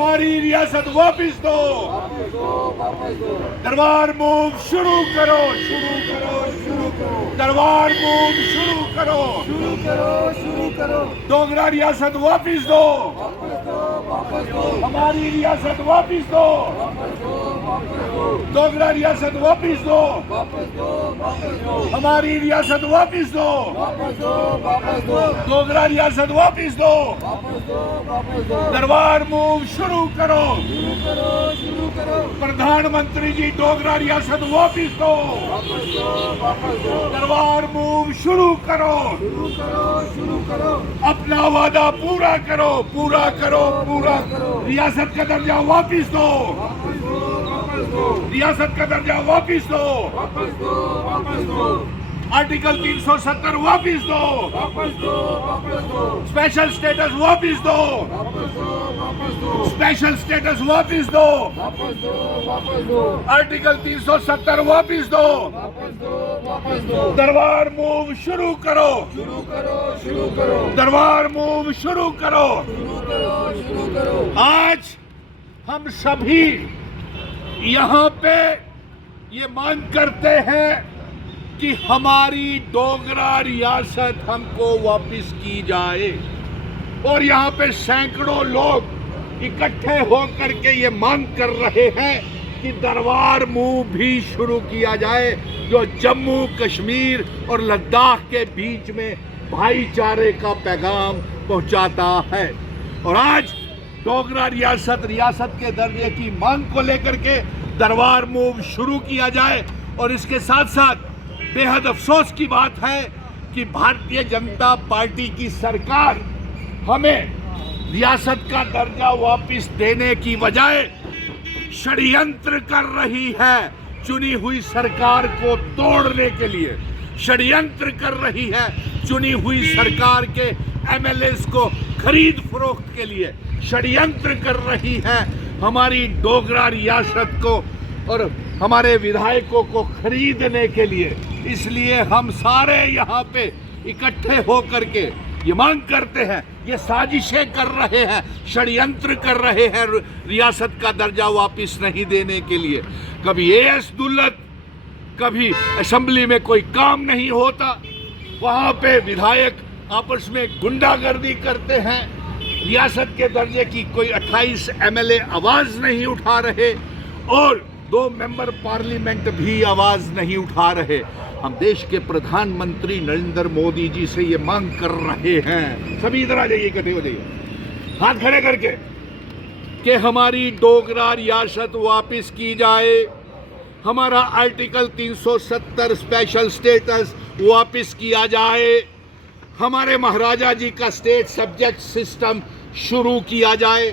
हमारी रियासत वापिस दो। दरबार मूव शुरू करो, शुरू करो, शुरू करो। दरबार मूव शुरू करो, शुरू करो, शुरू करो। डोगरा रियासत वापिस दो, हमारी रियासत वापिस दो। डोगरा रियासत वापिस दो, हमारी रियासत वापिस दो। डोगरा रियासत वापिस दो। दरबार मूव शुरू करो, प्रधानमंत्री जी डोगरा रियासत वापिस दो। दरबार मूव शुरू करो, अपना वादा पूरा करो, पूरा करो, पूरा करो। रियासत का दर्जा वापिस दो, रियासत का दर्जा वापिस दो। आर्टिकल 370 वापिस दो, स्पेशल स्टेटस वापिस दो, स्पेशल स्टेटस वापिस दो। आर्टिकल 370 वापिस दो। दरबार मूव शुरू करो, शुरू करो, शुरू करो। दरबार मूव शुरू करो, शुरू करो, शुरू करो। आज हम सभी यहाँ पे ये मांग करते हैं कि हमारी डोगरा रियासत हमको वापस की जाए। और यहाँ पे सैकड़ों लोग इकट्ठे होकर के ये मांग कर रहे हैं कि दरबार मूव भी शुरू किया जाए, जो जम्मू कश्मीर और लद्दाख के बीच में भाईचारे का पैगाम पहुंचाता है। और आज डोगरा रियासत के दर्जे की मांग को लेकर के दरबार मूव शुरू किया जाए। और इसके साथ साथ बेहद अफसोस की बात है कि भारतीय जनता पार्टी की सरकार हमें रियासत का दर्जा वापस देने की बजाय षड्यंत्र कर रही है। चुनी हुई सरकार को तोड़ने के लिए षड्यंत्र कर रही है। चुनी हुई सरकार के एमएलएस को खरीद फरोख्त के लिए षड्यंत्र कर रही है। हमारी डोगरा रियासत को और हमारे विधायकों को खरीदने के लिए। इसलिए हम सारे यहाँ पे इकट्ठे होकर के ये मांग करते हैं, ये साजिशें कर रहे हैं, षड्यंत्र कर रहे हैं रियासत का दर्जा वापस नहीं देने के लिए। कभी एएस दुल्लत, कभी असेंबली में कोई काम नहीं होता, वहाँ पे विधायक आपस में गुंडागर्दी करते हैं। रियासत के दर्जे की कोई 28 एमएलए आवाज नहीं उठा रहे और 2 मेंबर पार्लियामेंट भी आवाज नहीं उठा रहे। हम देश के प्रधानमंत्री नरेंद्र मोदी जी से ये मांग कर रहे हैं, सभी इधर आ जाइए, इकट्ठे हो जाइए, हाथ खड़े करके, कि हमारी डोगरा रियासत वापस की जाए। हमारा आर्टिकल 370 स्पेशल स्टेटस वापस किया जाए। हमारे महाराजा जी का स्टेट सब्जेक्ट सिस्टम शुरू किया जाए।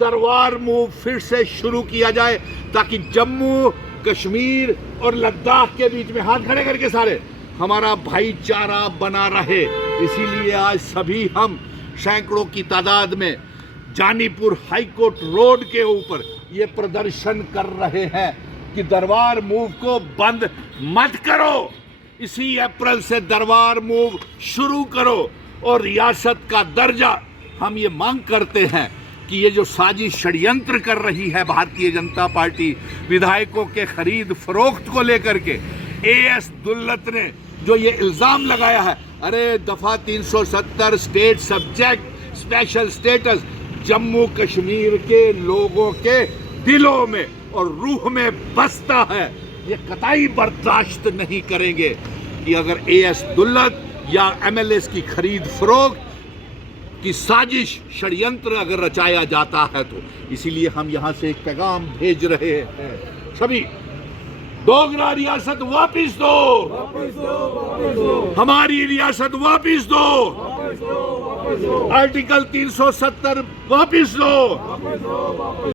दरबार मूव फिर से शुरू किया जाए ताकि जम्मू कश्मीर और लद्दाख के बीच में, हाथ खड़े करके सारे, हमारा भाईचारा बना रहे। इसीलिए आज सभी हम सैकड़ों की तादाद में जानीपुर हाईकोर्ट रोड के ऊपर ये प्रदर्शन कर रहे हैं कि दरबार मूव को बंद मत करो। इसी अप्रैल से दरबार मूव शुरू करो और रियासत का दर्जा। हम ये मांग करते हैं कि ये जो साजिश षड्यंत्र कर रही है भारतीय जनता पार्टी विधायकों के खरीद फरोख्त को लेकर के, एएस दुल्लत ने जो ये इल्ज़ाम लगाया है, अरे दफ़ा 370 state subject special status Jammu Kashmir के लोगों के दिलों में और रूह में बसता है। ये कतई बर्दाश्त नहीं करेंगे कि अगर एएस दुल्लत या एमएलएस की खरीद फरोख्त की साजिश षड्यंत्र अगर रचाया जाता है तो। इसीलिए हम यहाँ से एक पैगाम भेज रहे हैं, सभी डोगरा रियासत वापिस दो, हमारी रियासत वापिस दो, आर्टिकल 370 वापिस दो।